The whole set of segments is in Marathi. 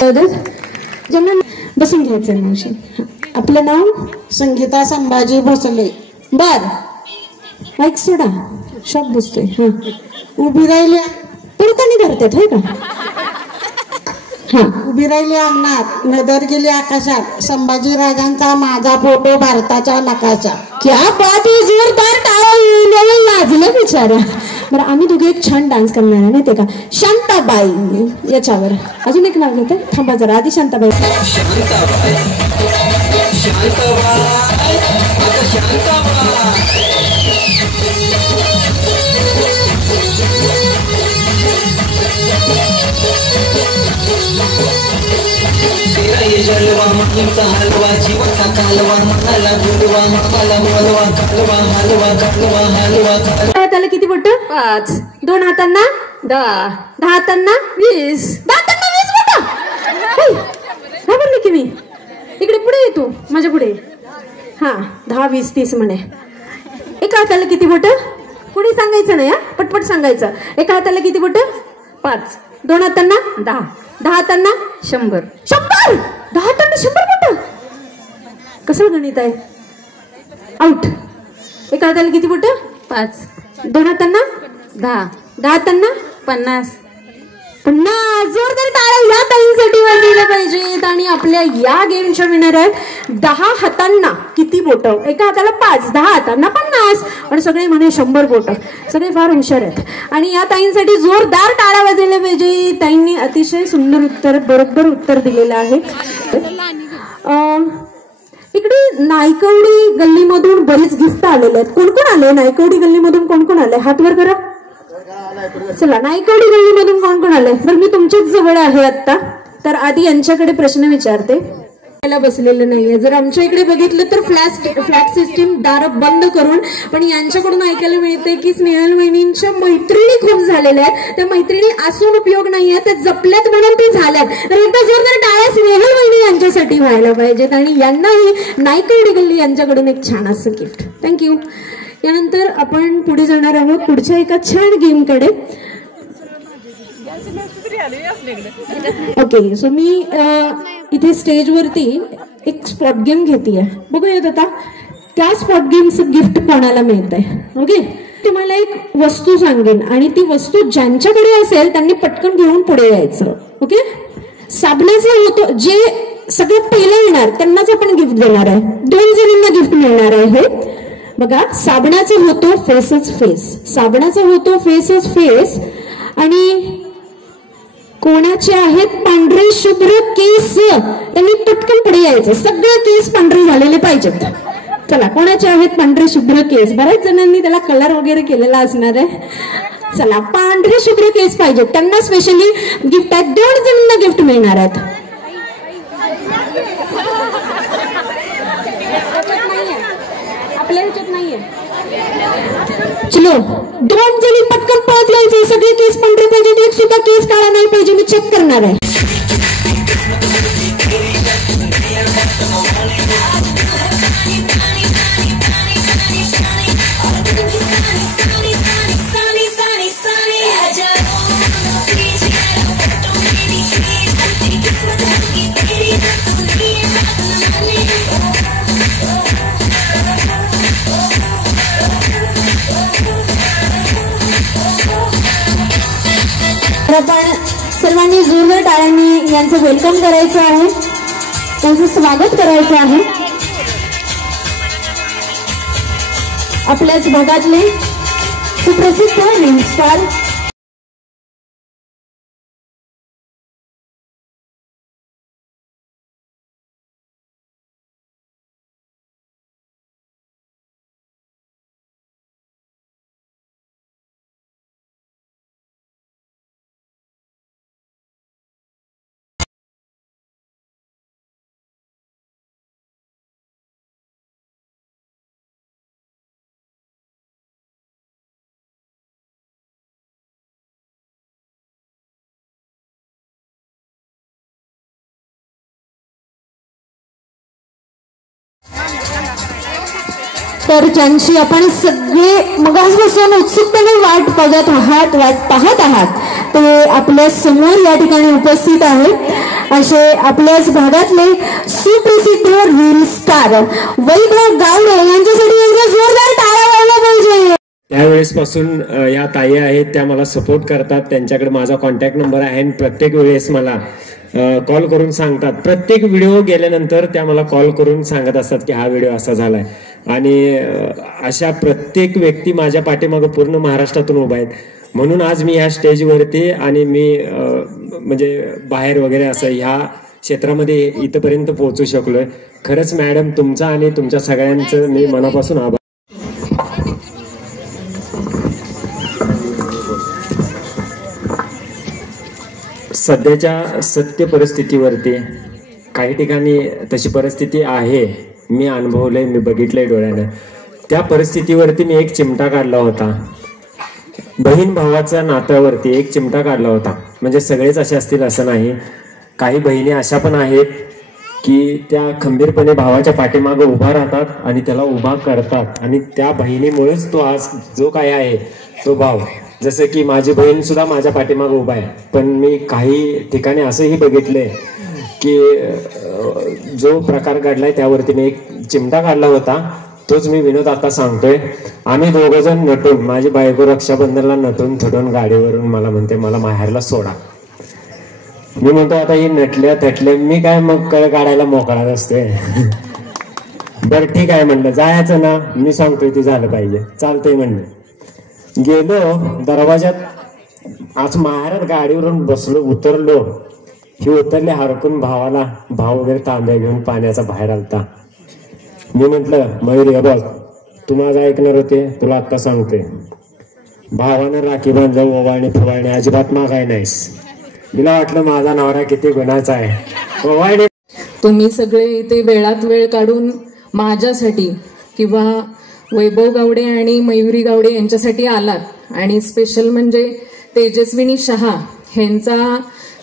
ज्यांना बसून घ्यायचं मावशी. आपलं नाव संगीता संभाजी भोसले. बर माईक सोडा शॉप बसतोय. हा उभी राहिली पुरतानी धरतात है का. हा उभी राहिली अंगणात नजर गेली आकाशात संभाजी राजांचा माझा फोटो भारताच्या नकाशा. क्या बात आहे. जोरदार टाळ्या लाजलं बिचारा. बरं आम्ही दोघे एक छान डान्स करणार आहे माहितीये का. शांताबाई याच्यावर अजून एक नाव घेते थांबा जरा आधी. शांताबाई जलवा मनुचा हलवा जीवचा कालवा मनाला गुलवा मनाला मोलवा कालवा हलवा कालवा हलवा. त्याला किती बोट. 5. 2 हातांना 10. 10 हातांना 20. 10 हातांना 20 बोट. घाबरली की मी. इकडे पुढे ये तू माझ्या पुढे. हा 10 20 30 म्हणे. एका हाताला किती बोट. पुढे सांगायचं नाही. पटपट सांगायचं. एका हाताला किती बोट. 5. 2 हातांना 10. 10 हातांना 100. 100. 10 हातांना 100 बोट. कसं गणित आहे. आउट. एका हाताला किती बोट. 5. 2 हातांना 10. 10 हातांना 50. 50. जोरदार टाळ्या या ताईंसाठी वाजवल्या पाहिजेत. आणि आपल्या या गेमच्या विनर आहेत 10 हातांना किती बोट. एका हाताला 5. 10 हातांना 50. आणि सगळे म्हणे 100 बोट. सगळे फार हुशार आहेत. आणि या ताईंसाठी जोरदार टाळ्या वाजवल्या पाहिजे. ताईंनी अतिशय सुंदर उत्तर बरोबर उत्तर दिलेलं आहे. इकडे नायकवडी गल्लीमधून बरीच गिफ्ट आलेले आहेत. कोण कोण आले नायकवडी गल्लीमधून. कोण कोण आले हात वर करा. चला नायकवडी गल्लीमधून कोण कोण आले. बरं मी तुमच्याच जवळ आहे आता तर आधी यांच्याकडे प्रश्न विचारते. बसलेलं नाहीये. जर आमच्या इकडे बघितलं तर फ्लॅट सिस्टीम दार बंद करून. पण यांच्याकडून ऐकायला मिळते की स्नेहल वहिनींच्या मैत्रिणी खूप झालेल्या आहेत. त्या मैत्रिणी असून उपयोग नाहीये. त्या जपल्यात म्हणून ते झाल्यात. तर एकदा जोरदार टाळ्या स्नेहल वहिनी यांच्यासाठी व्हायला पाहिजेत. आणि यांनाही नायकवडी गल्ली यांच्याकडून एक छान असं गिफ्ट. थँक्यू. यानंतर आपण पुढे जाणार आहोत पुढच्या एका छान गेमकडे. ओके सो मी इथे स्टेजवरती एक स्पॉट गेम घेतीये. बघूयात आता त्या स्पॉट गेमचं गिफ्ट कोणाला मिळतंय. ओके तुम्हाला एक वस्तू सांगेन आणि ती वस्तू ज्यांच्याकडे असेल त्यांनी पटकन घेऊन पुढे यायचं. ओके साबणाचं होतं जे सगळ्यात पहिलं येणार त्यांनाच आपण गिफ्ट देणार आहे. 2 जणांना गिफ्ट मिळणार आहे. बघा साबणाचं होतो फेसच फेस. साबणाचं होतो फेसच फेस. आणि कोणाचे आहेत पांढरे शुभ्र केस त्यांनी पटकन पुढे यायचं. सगळे केस पांढरे झालेले पाहिजेत. चला कोणाचे आहेत पांढरे शुभ्र केस. बऱ्याच जणांनी त्याला कलर वगैरे केलेला असणार आहे. चला पांढरे शुभ्र केस पाहिजेत त्यांना स्पेशली गिफ्ट आहेत. 2 जणांना गिफ्ट मिळणार आहेत. आपल्या ह्याच्यात नाहीये. चलो 2 जणी पटकन पळत यायचे. सगळे केस पांढरे पाहिजेत. एक सुद्धा केस काळा नाही पाहिजे. मी चेक करणार आहे. आपण सर्वांनी जोरदार टाळ्यांनी यांचं वेलकम करायचं आहे. त्यांचं स्वागत करायचं आहे. आपल्याच भागातले सुप्रसिद्ध नेम स्टार तर ज्यांची आपण सगळे मगासपासून उत्सुकतेने वाट पाहत आहात ते आपल्या समोर या ठिकाणी उपस्थित आहेत. असे आपल्याच भागातले सुप्रसिद्ध रील स्टार वैभव गावडे यांच्यासाठी एकदा जोरदार टाळ्या वाजल्या पाहिजे. त्यावेळेस पासून या ताई आहेत, त्या मला सपोर्ट करतात. त्यांच्याकडे माझा कॉन्टॅक्ट नंबर आहे आणि प्रत्येक वेळेस मला कॉल करून सांगतात. प्रत्येक व्हिडिओ गेल्यानंतर त्या मला कॉल करून सांगत असतात की हा व्हिडिओ असा झालाय. आणि अशा प्रत्येक व्यक्ती माझ्या पाठीमागं पूर्ण महाराष्ट्रातून उभा आहेत. म्हणून आज मी ह्या स्टेजवरती आणि मी म्हणजे बाहेर वगैरे असं ह्या क्षेत्रामध्ये इथपर्यंत पोहोचू शकलोय. खरंच मॅडम, तुमचा आणि तुमच्या सगळ्यांचं मी मनापासून आभार. सध्याच्या सत्य परिस्थितीवरती काही ठिकाणी तशी परिस्थिती आहे, मी अनुभवलंय, मी बघितलंय डोळ्यानं. त्या परिस्थितीवरती मी एक चिमटा काढला होता. बहीण भावाच्या नात्यावरती एक चिमटा काढला होता. म्हणजे सगळेच असे असतील असं नाही. काही बहिणी अशा पण आहेत की त्या खंबीरपणे भावाच्या पाठीमागं उभा राहतात आणि त्याला उभा करतात. आणि त्या बहिणीमुळेच तो आज जो काय आहे तो भाव. जसं की माझी बहीण सुद्धा माझ्या पाठीमागं उभा आहे. पण मी काही ठिकाणी असंही बघितलंय की जो प्रकार घडलाय त्यावरती मी एक चिमटा काढला होता. तोच मी विनोद आता सांगतोय. आम्ही दोघं जण नटून, माझी बायको रक्षाबंधनला नटून थटून गाडीवरून मला म्हणते मला माहेरला सोडा. मी म्हणतो आता ही नटल्या थटल्या, मी काय मग कळ काढायला मोकळा असते. बरं ठीक आहे म्हणलं, जायचं ना, मी सांगतोय ते झालं पाहिजे, चालतंय म्हणलं. गेलो दरवाजात, आज माहेरात गाडीवरून बसलो, उतरलो. ही उतरले हरकून भावाला, भाव वगैरे तांब्या घेऊन पाण्याचा बाहेर आलता. मी म्हंटल मयूर हे बघ, तू माझं ऐकणार होते, तुला आत्ता सांगते. भावानं राखी बांधलं, ओवाळणी फवाळणी अजिबात मागाय नाहीस. मला वाटलं माझा नवरा किती गुणाचा आहे. ओवाळणी तुम्ही सगळे इथे वेळात वेळ काढून माझ्यासाठी किंवा वैभव गावडे आणि मयुरी गावडे यांच्यासाठी आलात. आणि स्पेशल म्हणजे तेजस्विनी शहा ह्यांचा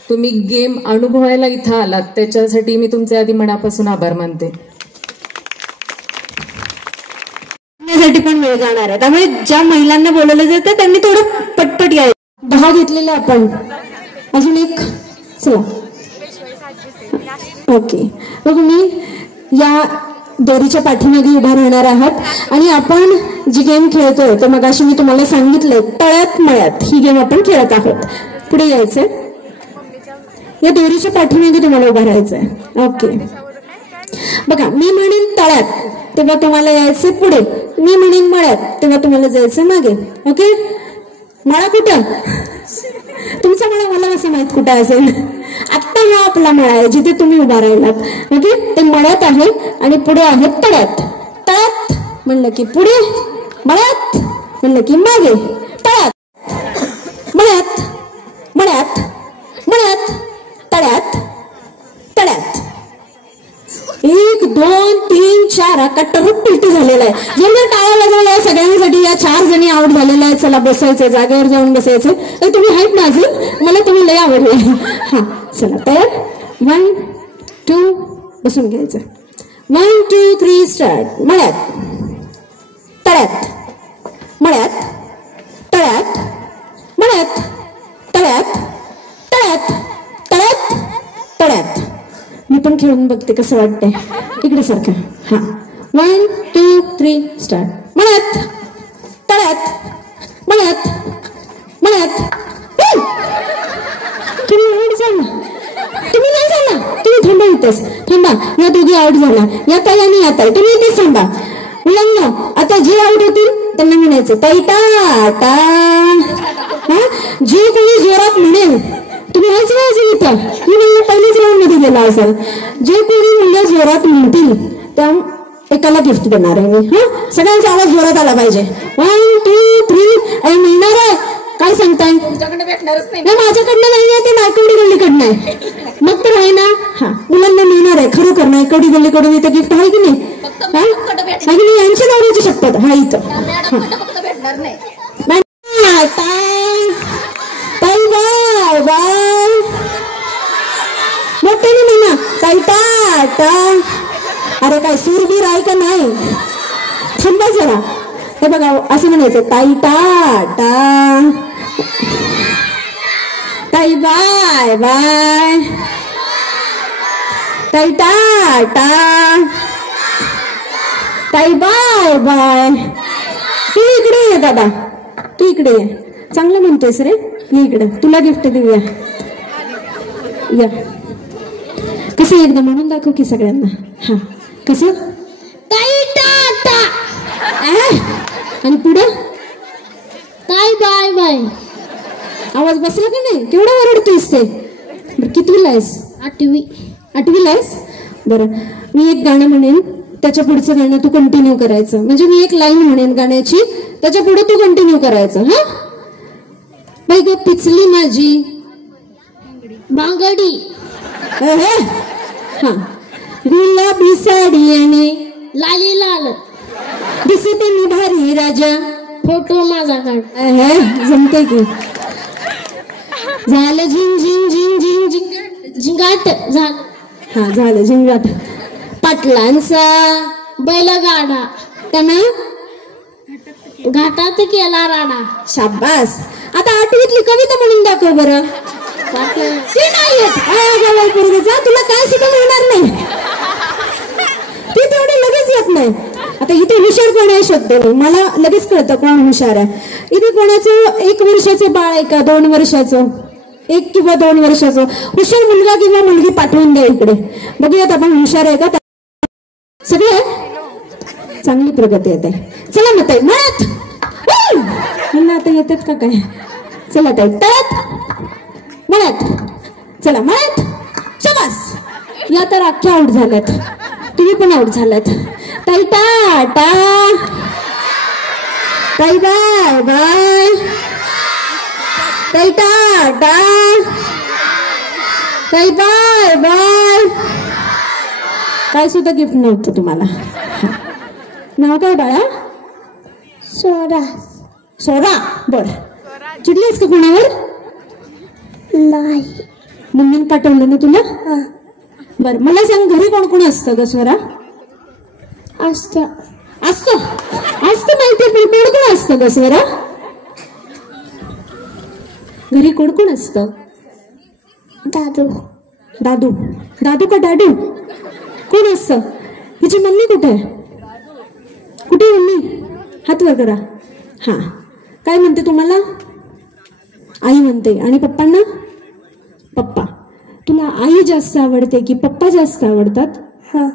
तुम्ही गेम अनुभवायला इथं आलात, त्याच्यासाठी मी तुमचे आधी मनापासून आभार मानते. पण वेळ जाणार आहे, त्यामुळे ज्या महिलांना बोलवलं जातं त्यांनी थोडं पटपट यायचं. 10 घेतलेले आपण, अजून एक, चला ओके. मग तुम्ही या दोरीच्या पाठीमागे उभा राहणार आहात आणि आपण जी गेम खेळतोय तर मग अशी मी तुम्हाला सांगितलंय, तळ्यात मळ्यात ही गेम आपण खेळत आहोत. पुढे यायचंय, या दोरीच्या पाठीमागे तुम्हाला उभा राहायचंय. ओके, बघा मी म्हणेन तळ्यात तेव्हा तुम्हाला यायचं पुढे, मी म्हणेन मळ्यात तेव्हा तुम्हाला जायचं मागे. ओके, मळा कुठं? तुमचा मळा मला कसं माहित कुठं असेल? आत्ता हा आपला मळा आहे जिथे तुम्ही उभा राहिलात. ओके, ते मळ्यात आहे आणि पुढे आहे तळ्यात. तळ्यात म्हणलं की पुढे, मळ्यात म्हणलं की मागे. तळ्यात मळ्यात, मळ्यात मळ्यात, तळ्यात तळ्यात. 1 2 3 4 हा कट्टरच पिलटी झालेला आहे. जेव्हा टाळ्या वाजवल्या या सगळ्यांसाठी, या 4 जणी आउट झालेल्या आहेत. चला बसायचं, जागेवर जाऊन बसायचं. तुम्ही आहेत ना अजून? मला तुम्ही लय आवडले. हा चला तयार, 1 2 बसून घ्यायचं. 1 2 3 स्टार्ट. मळ्यात तळ्यात, मळ्यात तळ्यात, मळ्यात तळ्यात, तळ्यात तळ्यात तळ्यात. मी पण खेळून बघते कसं वाटतंय. इकडे सारखं. हा 1 2 3 स्टार्ट. मळ्यात तळ्यात, मळ्यात मळ्यात. तुम्ही आउट झाला, तुम्ही नाही झाला, तुम्ही थांबा इथेच, थांबा. या दोघी आउट झाला, या ताई आणि या ताई, तुम्ही इथेच थांबा. मुलांना आता जे आउट होतील त्यांना म्हणायचं ताई टाटा. हा, जे कोणी जोरात म्हणेल, तुम्ही हाच वाजून इथं, मी पहिलेच राऊंड मध्ये गेला असेल, जे कोणी मुलं जोरात म्हणतील त्या एकाला गिफ्ट देणार आहे मी. हा, सगळ्यांचा आवाज जोरात आला पाहिजे. 1 2 3. आणि मिळणार आहे काय सांगताय? तुमच्याकडे भेटणारच नाही, माझ्याकडनं नाही आहे, ते नायकवडी गल्लीकडनं आहे. मग तर आहे ना. हा, मुलांना मिळणार आहे खरोखर नायकवडी गल्लीकडून इथं गिफ्ट आहे की नाही? यांच्या नवऱ्याची शपथ. हा इथं भेटणार नाही. बाय बाय, मोठ्याने म्हणा ताई टाटा. अरे काय सूरबीर आहे का नाही? थांबा जरा. हे बघा असं म्हणायचं ताई टाटा, ताई बाय बाय. ताई टाटा, ताई बाय बाय. तू इकडे ये दादा, तू इकडे ये. चांगलं म्हणतोयस रे, ये इकडे, तुला गिफ्ट देऊया. या कसं एकदा म्हणून दाखव की सगळ्यांना. हा कसं ताई टाटा आणि पुढे ताई बाय बाय. आवाज बसला का नाही? केवढा ओरडतोयस ते? बरं कितवीला आहेस? 8वीला आहेस. बरं मी एक गाणं म्हणेन, त्याच्या पुढचं गाणं तू कंटिन्यू करायचं. म्हणजे मी एक लाईन म्हणेन गाण्याची, त्याच्या पुढे तू कंटिन्यू करायचं. हा बाई ग पिचली माझी बांगडी, हा गुलाबी साडी आणि लाली लाल दिसते मी भारी राजा, फोटो माझा काढ. जमते की. झालं झिंग झिंग झिंग झिंग झिंग झिंगाट झालं. हा झालं झिंगाट. पाटलांचा बैलगाडा त्यानं घाटात केला राडा. शाबास. आता 8वीतली कविता म्हणून दाखव बरं. ती नाही येत. तुला काय सुद्धा मिळणार नाही, ती तेवढी लगेच येत नाही. आता इथे हुशार कोण आहे शोधतो मी, मला लगेच कळतं कोण हुशार आहे. इथे कोणाचं 1 वर्षाचं बाळ आहे का, 2 वर्षाचं, 1 किंवा 2 वर्षाचं हुशार मुलगा किंवा मुलगी पाठवून द्या इकडे. बघूयात आपण हुशार आहे का. सगळे चांगली प्रगती येते. चला मग ताई म्हणत मला आता येतात का काय. चला ताई तळत म्हणत, चला म्हणत. शबास. या तर अख्ख्या आउट झाल्यात, तुम्ही पण आउट झाल्यात. ताई टाटा, ताई बाय बाय, ताई टाटा, ताई बाय बाय. काय सुद्धा गिफ्ट नव्हतं तुम्हाला. नाव काय बाळा? सोरा. सोरा. बर चिडलीस का कोणावर? नाही. मम्मीने पाठवलं ना तुला? बर मला सांग, घरी कोण कोण असतं ग स्वरा? असतं. असतं असतं माहिती, पण कोण कोण असतं ग स्वरा? घरी कोण कोण असतं? दादू. दादू. दादू का दादू? कोण असतं? हिची मम्मी कुठे आहे? कुठे मम्मी? हात वर करा. हा काय म्हणते तुम्हाला? आई म्हणते. आणि पप्पांना? पप्पा. तुला आई जास्त आवडते की पप्पा जास्त आवडतात? हा.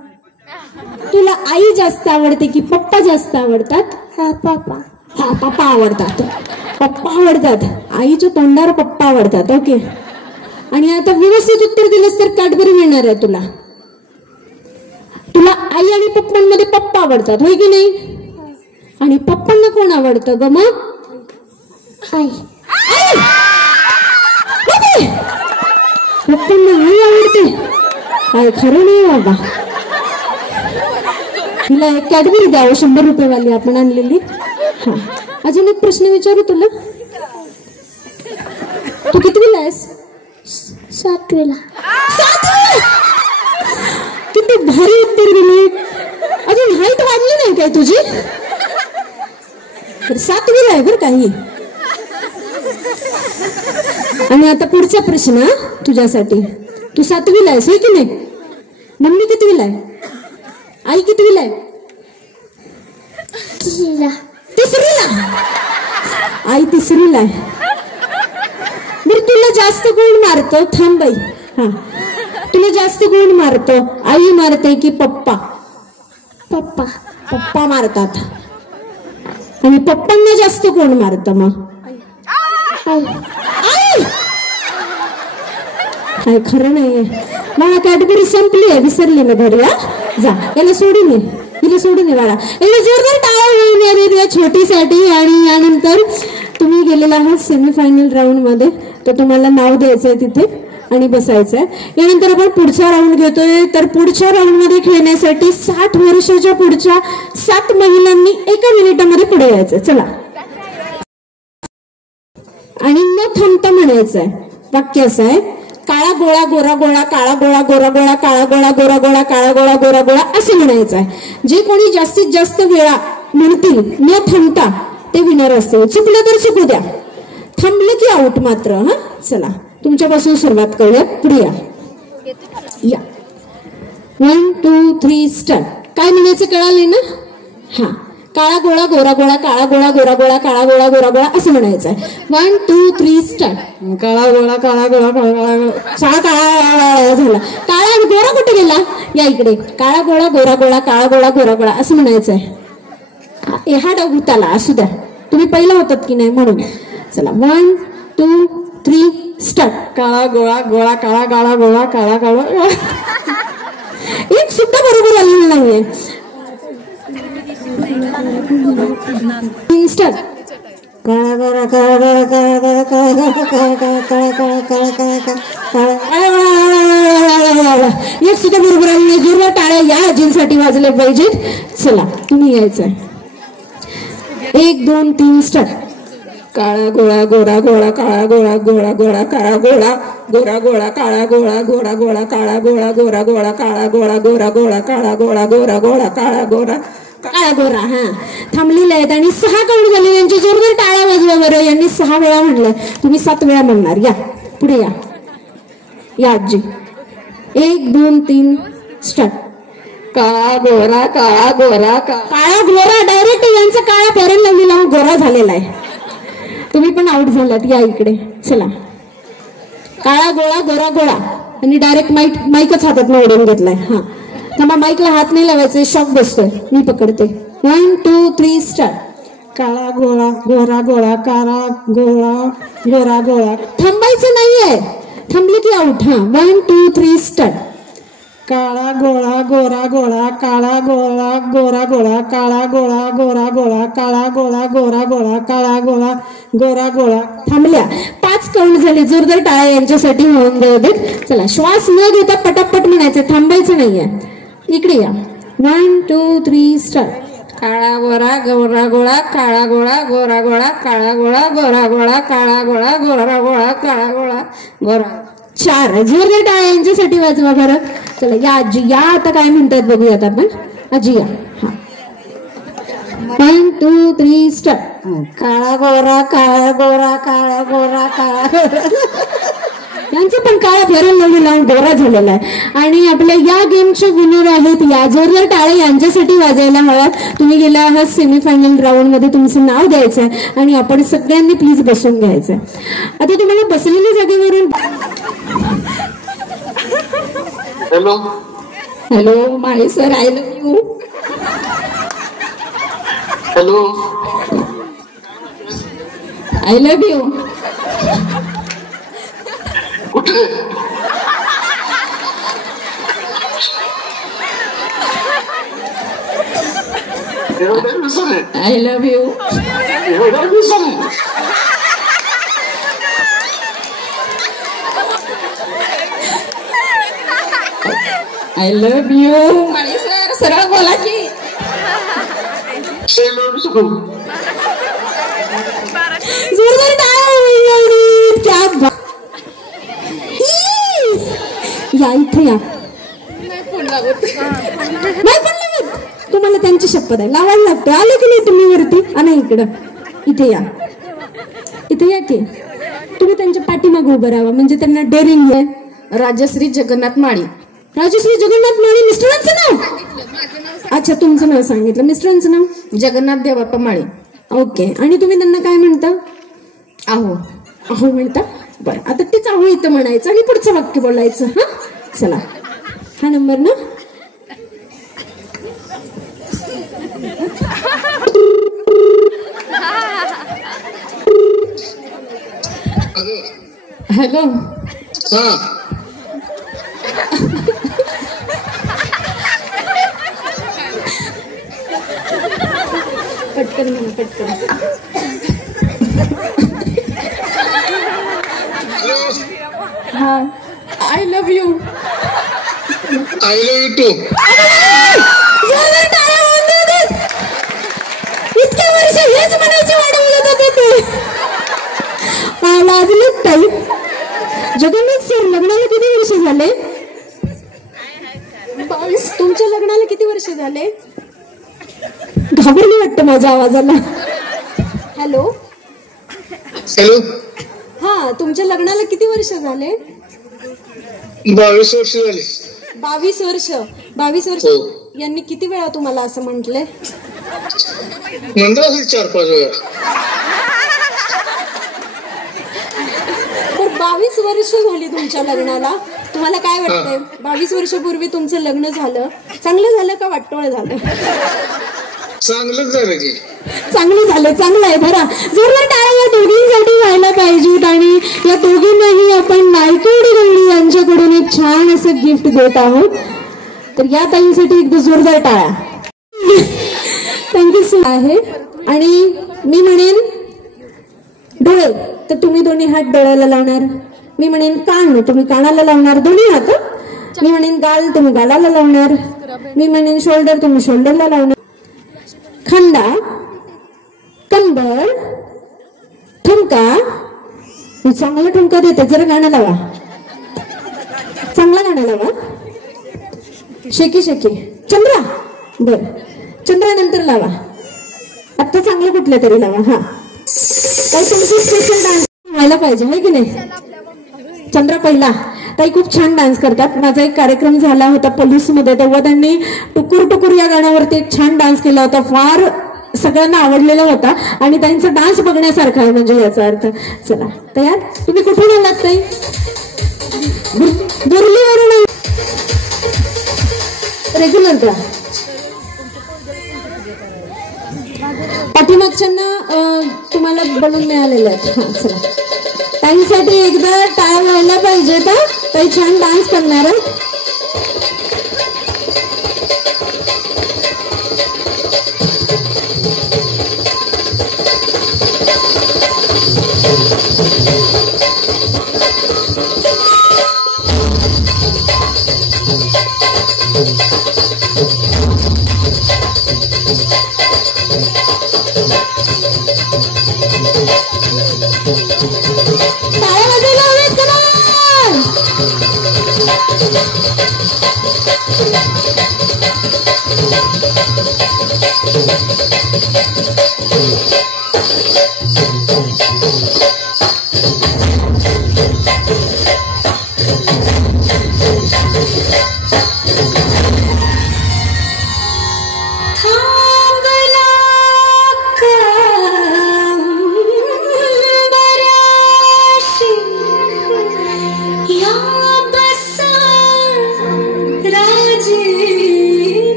तुला आई जास्त आवडते की पप्पा जास्त आवडतात? हा पप्पा. हा पप्पा आवडतात. पप्पा आवडतात. आईच्या तोंडावर पप्पा आवडतात. ओके. आणि आता व्यवस्थित उत्तर दिलंस तर कॅडबरी मिळणार आहे तुला. तुला आई आणि पप्पांमध्ये पप्पा आवडतात होय की नाही? आणि पप्पांना कोण आवडतं ग मग? आई. पप्पांना आई आवडते? काय खरं नाही बाबा. तिला एक कॅडबरी द्यावं 100 रुपयेवाली आपण आणलेली. हा अजून एक प्रश्न विचारू तुला. तू कितवीला आहेस? 7वीला. 7वीला. किती भारी उत्तर दिली. अजून हाईट वाढली नाही काय तुझी? 7वीला आहे बरं काही. आणि आता पुढचा प्रश्न तुझ्यासाठी. तू 7वीला आहेस होय की नाही? मम्मी कितवीला आहे? आई कितवीला आहे? 3रीला. आई 3रीला आहे. बरं तुला जास्त गुण मारतो? थांब बाई. हा तुला जास्त गुण मारतो आई मारते की पप्पा? पप्पा. पप्पा मारतात. आणि पप्पांना जास्त कोण मारतं मग? आई. काय खरं नाहीये. मला कॅटेगरी संपली आहे, विसरली ना घरी. जा याला सोडून ये, हिला सोडून ये बाळा. याला जोरदार टाळ्या मिळून या छोटीसाठी. आणि यानंतर तुम्ही गेलेला आहात सेमीफायनल राऊंड मध्ये, तर तुम्हाला नाव द्यायचंय तिथे आणि बसायचंय. यानंतर आपण पुढचा राऊंड घेतोय. तर पुढच्या राऊंड मध्ये खेळण्यासाठी 60 वर्षाच्या पुढच्या 7 महिलांनी 1 मिनिटामध्ये पुढे यायचं. चला. आणि न थांबता म्हणायचंय. वाक्य असं आहे, काळा गोळा गोरा गोळा, काळा गोळा गोरा गोळा, काळा गोळा गोरा गोळा, काळा गोळा गोरा गोळा असं म्हणायचं आहे. जे कोणी जास्तीत जास्त वेळा म्हणतील न थांबता ते विनर असते. चुकलं तर चुकू द्या, थांबलं की आउट मात्र. हा चला तुमच्यापासून सुरुवात करूया. पुढे या. 1 2 3 स्टार्ट. काय म्हणायचं कळाले ना? हा, काळा गोळा गोरा गोळा, काळा गोळा गोरा गोळा, काळा गोळा गोरा गोळा असं म्हणायचं आहे. 1 2 3 स्टार्ट. काळा गोळा काळा गोळा काळा गोळा, सहा काळा झाला. काळा गोरा कुठे गेला? या इकडे. काळा गोळा गोरा गोळा, काळा गोळा गोरा गोळा असं म्हणायचं आहे. हा डाव भूताला असू द्या, तुम्ही पहिला होतात की नाही म्हणून. चला 1 2 3 स्टार्ट. काळा गोळा गोळा, काळा काळा गोळा, काळा काळा. एक सुद्धा बरोबर आलेलं नाहीये. स्टार्ट. काळा गोळा काळा गोळा काळा गोळा काळा गोळा काळा काळा काळा काळा काळा काळा काळा. एक सुद्धा बरोबर आले नाही. जोरदार टाळ्या या आजींसाठी वाजल्या पाहिजेत. चला तुम्ही यायचंय. 1 2 3 स्टार्ट. काळा गोळा गोरा गोळा, काळा गोळा गोळा गोळा, काळा गोळा गोरा गोळा, काळा गोळा गोरा गोळा, काळा गोळा गोरा गोळा, काळा गोळा गोरा गोळा, काळा गोळा गोरा गोळा, काळा गोळा काळा गोरा. हा, थांबलेले आहेत आणि 6 काउंट झाले. यांची जोरदार टाळ्या वाजवा बरं. यांनी 6 वेळा म्हणलं, तुम्ही 7 वेळा म्हणणार. या पुढे या. या आजी. 1 2 3 स्टार्ट. काळा गोरा काळा गोरा, काळा गोरा. डायरेक्ट यांचा काळा फेरन लावली लावून गोरा झालेला आहे. तुम्ही पण आउट झालात. या इकडे. चला, काळा गोळा गोरा गोळा आणि डायरेक्ट माईकच हातात ओढून घेतलाय. हा, थांबा, माईकला हात नाही लावायचे, शॉक बसतोय. मी पकडते. 1 2 3 स्टार्ट. काळा गोळा गोरा गोळा, काळा गोळा गोरा गोळा. थांबायचं नाहीये, थांबले की आउट. हा, 1 2 3 स्टार्ट. काळा गोळा गोरा गोळा, काळा गोळा गोरा गोळा, काळा गोळा गोरा गोळा, काळा गोळा गोरा गोळा, काळा गोळा गोरा गोळा. थांबल्या. 5 काउंट झाले. जोरदार टाळ्या यांच्यासाठी होऊन जाऊ देत. चला, श्वास न घेता पटापट म्हणायचं, थांबायचं नाहीये. इकडे या. 1 2 3 स्टार्ट. काळा गोरा गोरा गोळा, काळा गोळा गोरा गोळा, काळा गोळा गोरा गोळा, काळा गोळा गोरा गोळा, काळा गोळा गोरा. 4. जोरदार टाळ्या यांच्यासाठी वाजवा बरं. चला या आजी. या आता काय म्हणतात बघूयात आपण. आजी या. हा, 1 2 3 स्टार्ट. काळा गोरा काळा गोरा, काळा गोरा काळा गोरा. यांचं पण काळा फेरन लावून गोरा झालेला आहे. आणि आपल्या या गेमचे विनर आहेत. या जोरदार टाळ्या यांच्यासाठी वाजायला हव्यात. तुम्ही गेला आहात सेमीफायनल राऊंड मध्ये. तुमचं नाव द्यायचंय आणि आपण सगळ्यांनी प्लीज बसून घ्यायचंय. आता तुम्हाला बसलेल्या जागेवरून. Hello hello Male sir, I love you. Hello I love you. कुठे? एवढ्या दिवसाने आय लव्ह यू. एवढ्या दिवसाने I love you. Male sir, सरळ बोला की. जोरदार टाळ्या. या इथे या. नाही पण लावत. तुम्हाला त्यांची शपथ आहे, लावायला लागते. आले की नाही तुम्ही वरती? आणि इकडं इथे या. इथे या की. तुम्ही त्यांच्या पाठीमागे उभं राहा, म्हणजे त्यांना डेअरिंग आहे. राजश्री जगन्नाथ माळी. राजश्री जगन्नाथ माळी. मिस्टरांचं नाव? अच्छा, तुमचं नाव सांगितलं. मिस्टरांचं नाव? जगन्नाथ देवाप्पा माळी. ओके. आणि तुम्ही त्यांना काय म्हणता? आहो. आहो म्हणता. बरं, आता तेच आहो इथं म्हणायचं आणि पुढचं वाक्य बोलायचं. हा, चला. हा नंबर ना. हॅलो. पटकन म्हणा, पटकन. हा, I love you. I love you too. इतक्या वर्ष हेच म्हणायची वाट बघत होते ते. लाजलं ताई. जगन्नाथ सर, लग्नाला किती वर्ष झाले? 22. तुमच्या लग्नाला किती वर्ष झाले? घाबरली वाटतं माझ्या आवाजाला. हॅलो. हॅलो. हा, तुमच्या लग्नाला किती वर्ष झाले? 22 वर्ष झाली. 22 वर्ष हो. यांनी किती वेळा तुम्हाला असं म्हटलंय? नंतर असेल 4-5 वेळा. तर 22 वर्ष झाली तुमच्या लग्नाला. तुम्हाला काय वाटतंय? 22 वर्षापूर्वी तुमचं लग्न झालं, चांगलं झालं का वाटोळं झालं? चांगलंच झालं की. चांगलं झालं, चांगलं आहे. बरा जोरदार टाळ्या या दोघींसाठी व्हायला पाहिजेत. आणि या दोघींनाही आपण नायकोडी गवळी यांच्याकडून एक छान असं गिफ्ट देत आहोत. तर या ताईंसाठी एकदा जोरदार टाळ्या. थँक्यू सो आहे. आणि मी म्हणेन डोळे तर तुम्ही दोन्ही हात डोळ्याला लावणार. मी म्हणेन कान तुम्ही कानाला लावणार दोन्ही हात. मी म्हणेन गाल तुम्ही गालाला लावणार. मी म्हणेन शोल्डर तुम्ही शोल्डरला लावणार. खांदा, कंबर, ठुमका. चांगला ठुमका देते, जरा गाणं लावा, चांगला गाणं लावा. शेकी शेकी. चंद्रा, बर चंद्रा नंतर लावा. आता चांगलं कुठलं तरी लावा. हा काही तुमची स्पेशल डान्स व्हायला पाहिजे है की नाही? चंद्रा पहिला. ताई खूप छान डान्स करतात. माझा एक कार्यक्रम झाला होता पोलीसमध्ये, तेव्हा त्यांनी टुकुर टुकुर या गाण्यावरती एक छान डान्स केला होता. फार सगळ्यांना आवडलेला होता आणि त्यांचा डान्स बघण्यासारखा आहे, म्हणजे याचा अर्थ. चला तयार? तुम्ही कुठून आलात ताई? बोरलीवरून. रेग्युलर द्या. पाठीमागच्यांना तुम्हाला बनवून मिळालेले आहेत. हा चला ताईंसाठी एकदा टाळ्या व्हायला पाहिजे. तर ताई छान डान्स करणार आहे.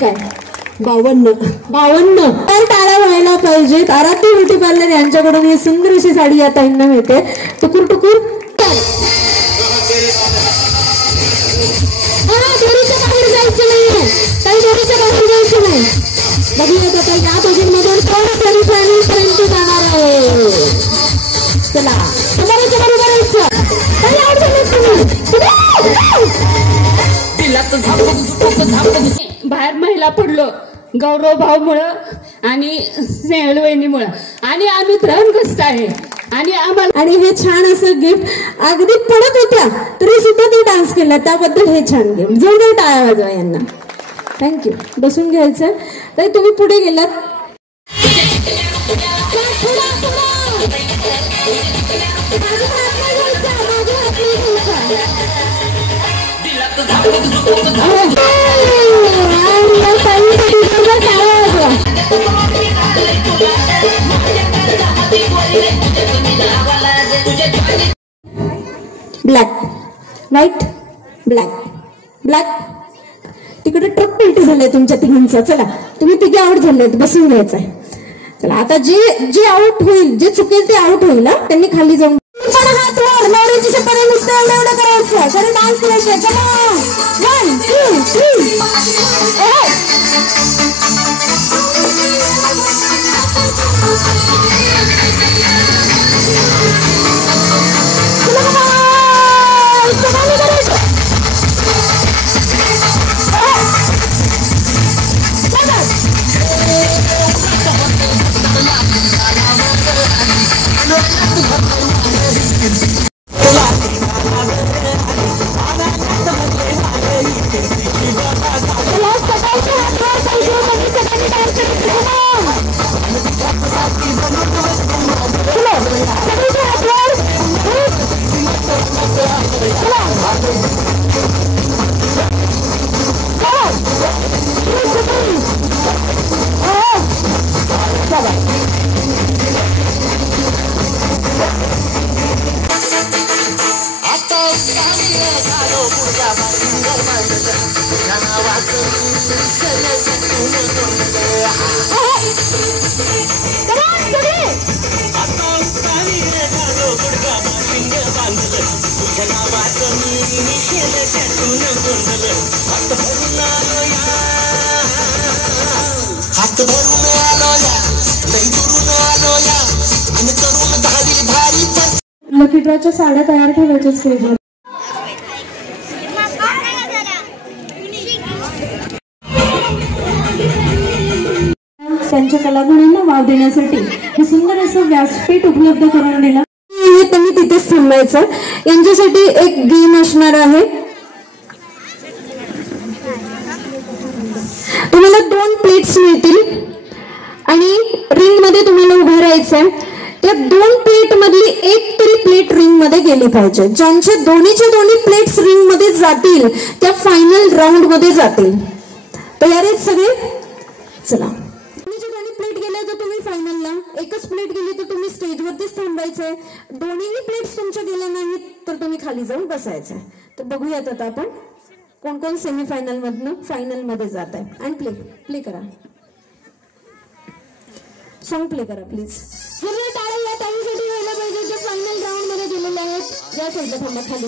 काय 52 तर टाळ्या व्हायला पाहिजेत. आराध्य ब्युटी पार्लर यांच्याकडून ही सुंदर अशी साडी या ताईंना मिळते. टुकुर टुकुर. दोरीच्या बाहेर जायचं नाहीये, काही दोरीच्या बाहेर जायचं नाही. बघूया आता या दोघींमधून कोण सेमीफायनल जाणार आहे. चला समोरच्या बरोबर यायचं. काही अडचण तुम्ही बाहेर महिला पडलो गौरव भाऊमुळं आणि स्नेहल वहिनीमुळं आणि आम्ही त्रयंगस्त आहे आणि आम्हाला. आणि हे छान असं गिफ्ट अगदी पडत होत्या तरी सुद्धा ते डान्स केला, त्याबद्दल हे छान गिफ्ट. जोरदार टाळ्या वाजवा यांना. थँक्यू. बसून घ्यायचं. तर तुम्ही पुढे गेलात. Black white black black. तिकडे ट्रक पलटी झालाय तुमच्या तिघांचा. चला तुम्ही तिघे आउट झालेत, बसून घ्यायचंय. चला आता जे आउट होईल, जे चुकेल ते आउट होईल. त्यांनी खाली जाऊन हात वर, नवऱ्याची शपथ नुसतं एवढं करायचं, घरी डान्स करायचं. चला 1 2 3. लकी ड्रॉच्या साड्या तयार ठेवायच्या स्टेजवर. त्यांच्या कलागुणांना वाव देण्यासाठी हे सुंदर असं व्यासपीठ उपलब्ध करून दिलं. त्यांनी तिथेच थांबायचं. यांच्यासाठी एक गेम असणार आहे. तुम्हाला 2 प्लेट्स मिळतील आणि रिंग मध्ये तुम्हाला उभं राहायचंय. त्या 2 प्लेट मधली एक तरी प्लेट रिंग मध्ये गेली पाहिजे. ज्यांच्या दोन्ही प्लेट्स रिंग मध्ये जातील त्या फायनल राऊंड मध्ये जातील. तयार आहेत सगळे? चला. दोन्ही प्लेट गेल्या तर तुम्ही फायनलला, एकच प्लेट गेली तर तुम्ही स्टेजवरतीच थांबायचंय. दोन्ही प्लेट्स तुमच्या गेल्या नाहीत तर तुम्ही खाली जाऊन बसायचंय. तर बघूयात आता आपण कोण कोण सेमीफायनल मधनं फायनल मध्ये जात आहे. आणि प्ले करा, सॉन्ग प्ले करा प्लीज. टाळ्या या टाईमसाठी व्हायला पाहिजे जे फायनल राऊंड मध्ये गेलेले आहेत. या साईडला थांबा, खाली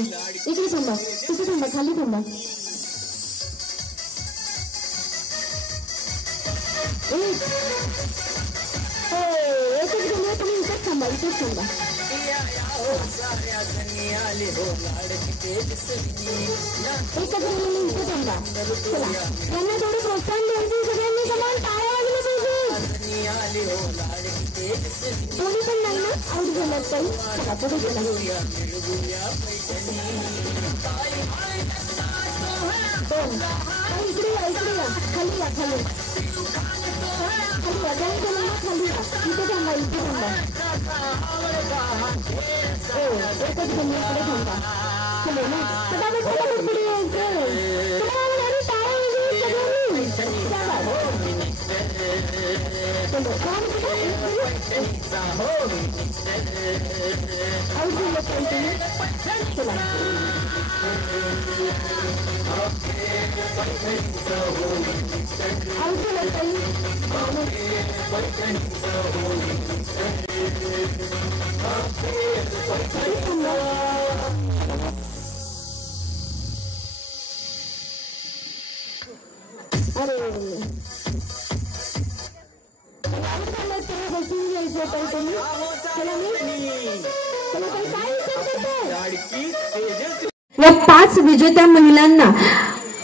इकडे थांबा, तिथे थांबा, खाली थांबा. एकच गेले तुम्ही इथेच थांबा, इथेच थांबा. एकच गेलेले इथे थांबा. चला यांना थोडं प्रोत्साहन द्यायचं सगळ्यांनी. समान टाळ्या वाजल्या पाहिजे. दोन्ही पण नाही ना आउट झाल्यात काही. चला पुढे गेला. इकडे या, इकडे या, खाली या, खाली खाली या. जाऊन गेला ना खाली या. इथे थांबा, इथे थांबा. एकच गेली इकडे थांबा. चलो ना फटाफट फटाफट पुढे यायचं. या 5 विजेत्या महिलांना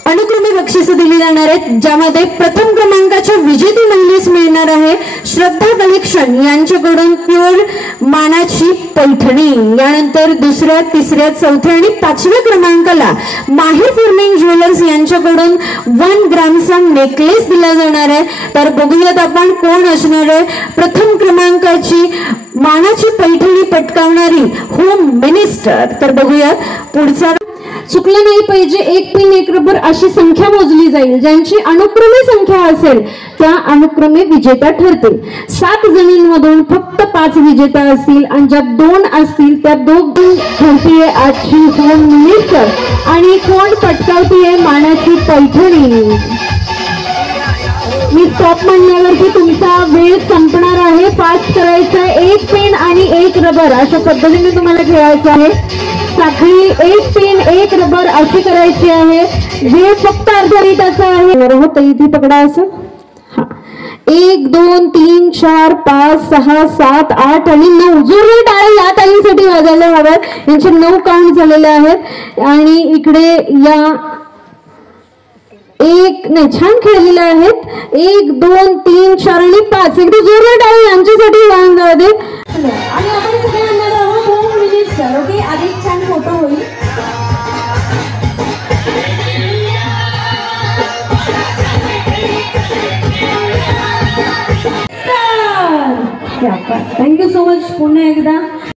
अनुक्रमे बक्षिस दिली जाणार आहेत, ज्यामध्ये प्रथम क्रमांकाच्या विजेती महिलेस मिळणार आहे श्रद्धा कलेक्शन यांच्याकडून प्युअर मानाची पैठणी. यानंतर दुसऱ्या, तिसऱ्या, चौथ्या आणि 5व्या क्रमांकाला माहिर फॉर्मिंग ज्वेलर्स यांच्याकडून 1 ग्रामचा नेकलेस दिला जाणार आहे. तर बघूयात आपण कोण असणार आहे प्रथम क्रमांकाची मानाची पैठणी पटकावणारी होम मिनिस्टर. तर बघूयात पुढचा चुकलं नाही पाहिजे. 1 पेन 1 रबर अशी संख्या मोजली जाईल. ज्यांची अनुक्रमे संख्या असेल त्या अनुक्रमे विजेत्या ठरतील. 7 जणींमधून फक्त 5 विजेता असतील आणि ज्या 2 असतील त्या 2 ठरतीये आजची होम मिनिस्टर आणि कोण पटकावतीये मानाची पैठणी. मी स्टॉप म्हणण्यावरती तुमचा वेळ संपणार आहे. फास्ट करायचं आहे. 1 पेन आणि 1 रबर अशा पद्धतीने तुम्हाला खेळायचं आहे. साखळी 1 पेन 1 रबर अशी करायची आहे. वेळ फक्त अर्ध्या मिनिटाचा आहे. होतं इथे पकडा असं. 1 2 3 4 5 6 7 8 आणि 9 जोरदार टाळ्या या ताईंसाठी वाजायला हव्यात. यांचे 9 काउंट झालेले आहेत. आणि इकडे या 1 नाही छान खेळलेले आहेत. 1 2 3 4 आणि 5 एकदा जोरदार टाळ्या यांच्यासाठी वाजवा दे. आणि आपण सगळे आणणार आहोत होम मिनिस्टर. ओके, अधिक छान फोटो होईल. Thank you so much. पुन्हा एकदा